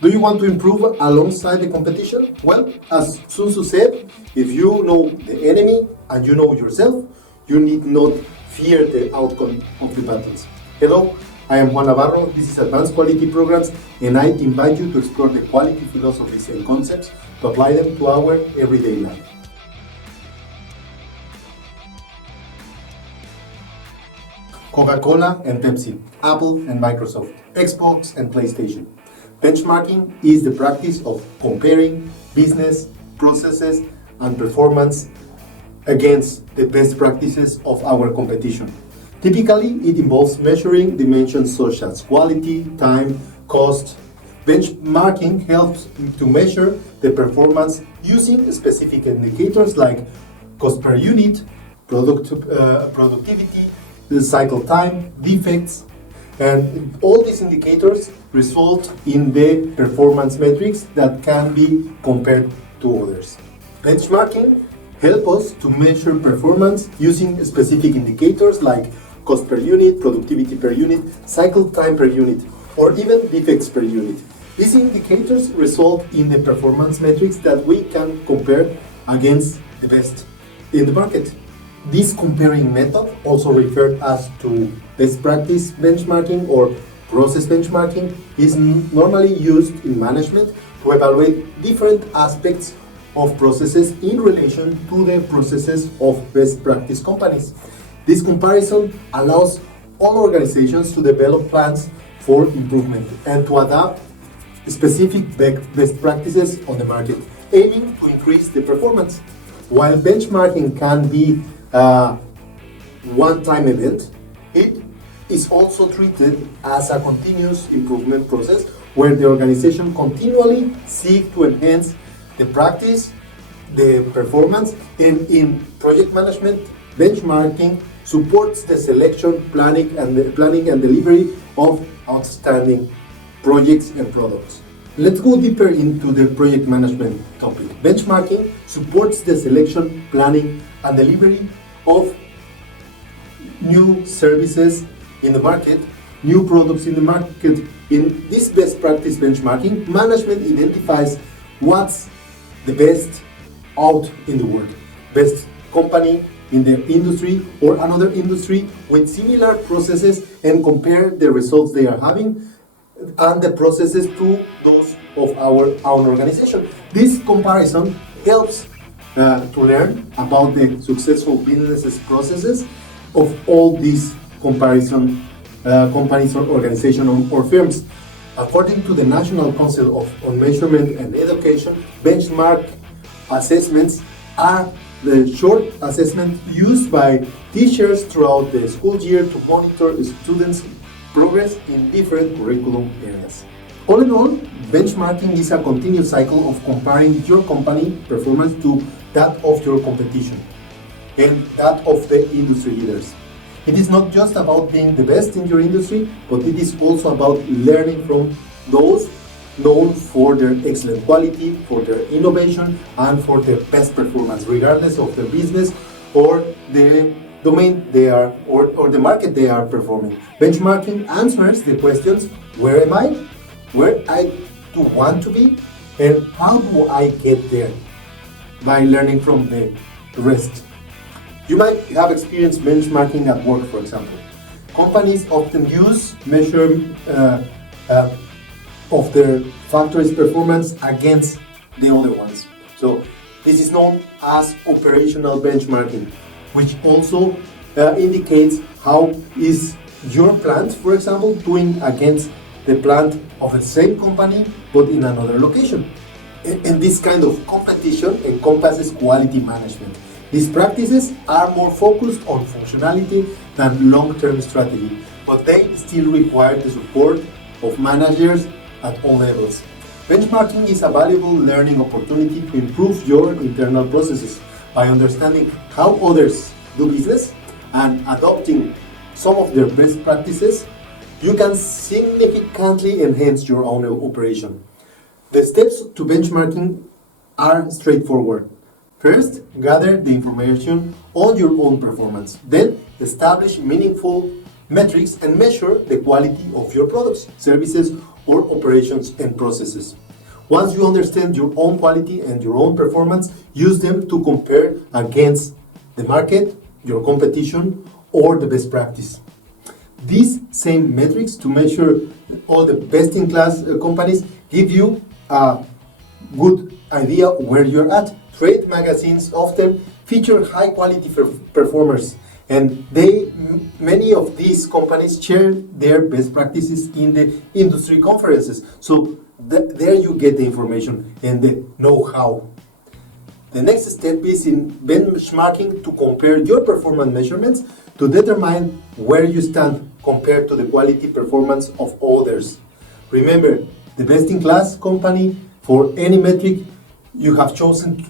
Do you want to improve alongside the competition? Well, as Sun Tzu said, if you know the enemy and you know yourself, you need not fear the outcome of the battles. Hello, I am Juan Navarro. This is Advanced Quality Programs, and I invite you to explore the quality philosophies and concepts to apply them to our everyday life. Coca-Cola and Pepsi, Apple and Microsoft, Xbox and PlayStation. Benchmarking is the practice of comparing business, processes, and performance against the best practices of our competition. Typically, it involves measuring dimensions such as quality, time, cost. Benchmarking helps to measure the performance using specific indicators like cost per unit, productivity, the cycle time, defects, and all these indicators result in the performance metrics that can be compared to others. Benchmarking helps us to measure performance using specific indicators like cost per unit, productivity per unit, cycle time per unit, or even defects per unit. These indicators result in the performance metrics that we can compare against the best in the market. This comparing method, also referred as to best practice benchmarking or process benchmarking, is normally used in management to evaluate different aspects of processes in relation to the processes of best practice companies. This comparison allows all organizations to develop plans for improvement and to adapt specific best practices on the market, aiming to increase the performance. While benchmarking can be a one-time event, it is also treated as a continuous improvement process where the organization continually seeks to enhance the practice, the performance, and in project management, benchmarking supports the selection, planning, and delivery of outstanding projects and products. Let's go deeper into the project management topic. Benchmarking supports the selection, planning, and delivery of new services in the market, new products in the market. In this best practice benchmarking, management identifies what's the best out in the world, best company in their industry or another industry with similar processes, and compare the results they are having and the processes to those of our own organization. This comparison helps to learn about the successful business processes of all these comparison companies or organizations or firms. According to the National Council on Measurement and Education, benchmark assessments are the short assessment used by teachers throughout the school year to monitor students' progress in different curriculum areas. All in all, benchmarking is a continuous cycle of comparing your company performance to that of your competition and that of the industry leaders. It is not just about being the best in your industry, but it is also about learning from those known for their excellent quality, for their innovation, and for their best performance, regardless of their business or the domain they are or the market they are performing. Benchmarking answers the questions: where am I? Where I do want to be? And how do I get there? By learning from the rest. You might have experienced benchmarking at work, for example. Companies often use measure of their factory's performance against the other ones. So this is known as operational benchmarking, which also indicates how is your plant, for example, doing against the plant of the same company but in another location. And this kind of competition encompasses quality management. These practices are more focused on functionality than long-term strategy, but they still require the support of managers at all levels. Benchmarking is a valuable learning opportunity to improve your internal processes by understanding how others do business and adopting some of their best practices. You can significantly enhance your own operation. The steps to benchmarking are straightforward. First, gather the information on your own performance. Then, establish meaningful metrics and measure the quality of your products, services, or operations and processes. Once you understand your own quality and your own performance, use them to compare against the market, your competition, or the best practice. These same metrics to measure all the best-in-class companies give you a good idea where you're at. Trade magazines often feature high-quality performers, and many of these companies share their best practices in the industry conferences. So there you get the information and the know-how. The next step is in benchmarking to compare your performance measurements to determine where you stand compared to the quality performance of others. Remember, the best-in-class company for any metric you have chosen,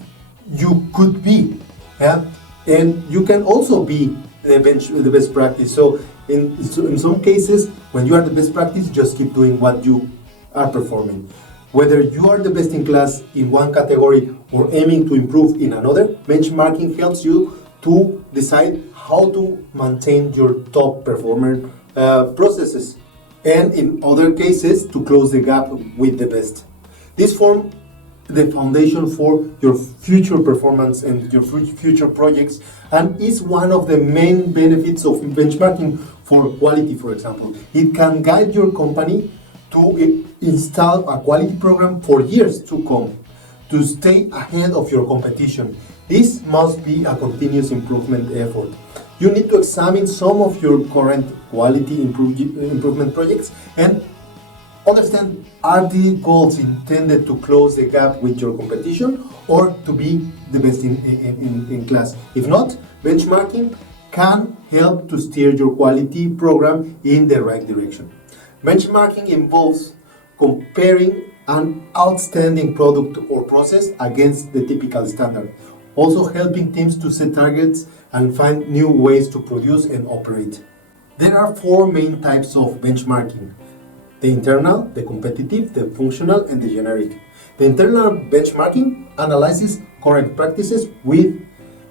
you could be, and you can also be the best practice. So in some cases, when you are the best practice, just keep doing what you are performing. Whether you are the best in class in one category or aiming to improve in another, benchmarking helps you to decide how to maintain your top performer processes, and in other cases to close the gap with the best. This forms the foundation for your future performance and your future projects, and is one of the main benefits of benchmarking for quality. For example, it can guide your company to install a quality program for years to come, to stay ahead of your competition. This must be a continuous improvement effort. You need to examine some of your current quality improvement projects and understand, are the goals intended to close the gap with your competition or to be the best in class? If not, benchmarking can help to steer your quality program in the right direction. Benchmarking involves comparing an outstanding product or process against the typical standard, also helping teams to set targets and find new ways to produce and operate. There are four main types of benchmarking: the internal, the competitive, the functional, and the generic. The internal benchmarking analyzes current practices with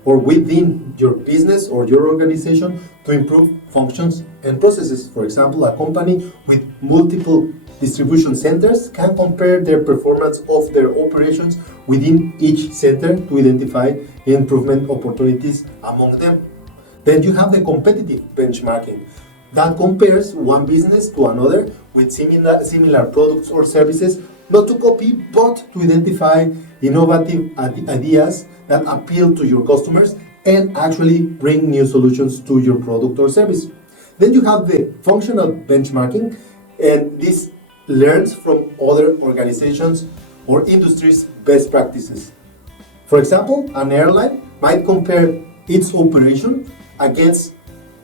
or within your business or your organization to improve functions and processes. For example, a company with multiple distribution centers can compare their performance of their operations within each center to identify improvement opportunities among them. Then you have the competitive benchmarking that compares one business to another with similar products or services, not to copy, but to identify innovative ideas that appeal to your customers and actually bring new solutions to your product or service. Then you have the functional benchmarking, and this learns from other organizations or industries' best practices. For example, an airline might compare its operation against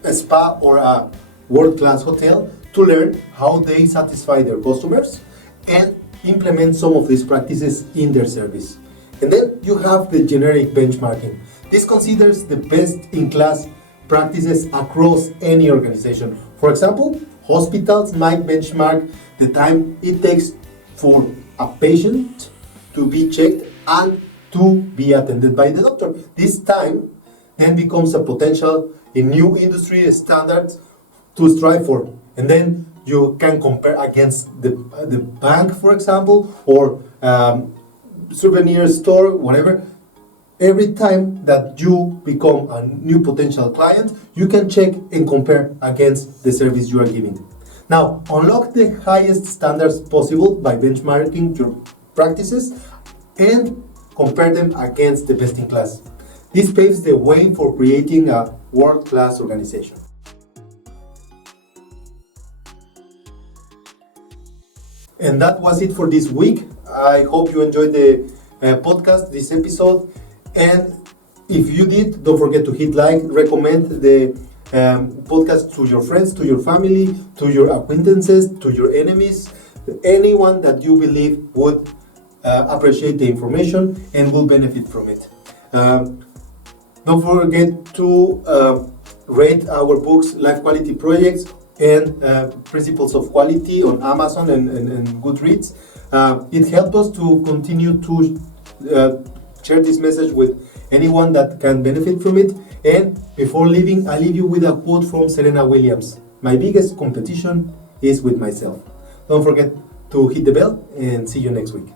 a spa or a world-class hotel to learn how they satisfy their customers and implement some of these practices in their service. And then you have the generic benchmarking. This considers the best-in-class practices across any organization. For example, hospitals might benchmark the time it takes for a patient to be checked and to be attended by the doctor. This time then becomes a potential in new industry standards to strive for. And then you can compare against the bank, for example, or souvenir store, whatever. Every time that you become a new potential client, you can check and compare against the service you are giving. Now, unlock the highest standards possible by benchmarking your practices and compare them against the best in class. This paves the way for creating a world-class organization. And that was it for this week. I hope you enjoyed the podcast, this episode. And if you did, don't forget to hit like, recommend the podcast to your friends, to your family, to your acquaintances, to your enemies, anyone that you believe would appreciate the information and will benefit from it. Don't forget to rate our books, Life Quality Projects and Principles of Quality on Amazon and Goodreads. It helps us to continue to share this message with anyone that can benefit from it. And before leaving, I leave you with a quote from Serena Williams. My biggest competition is with myself. Don't forget to hit the bell and see you next week.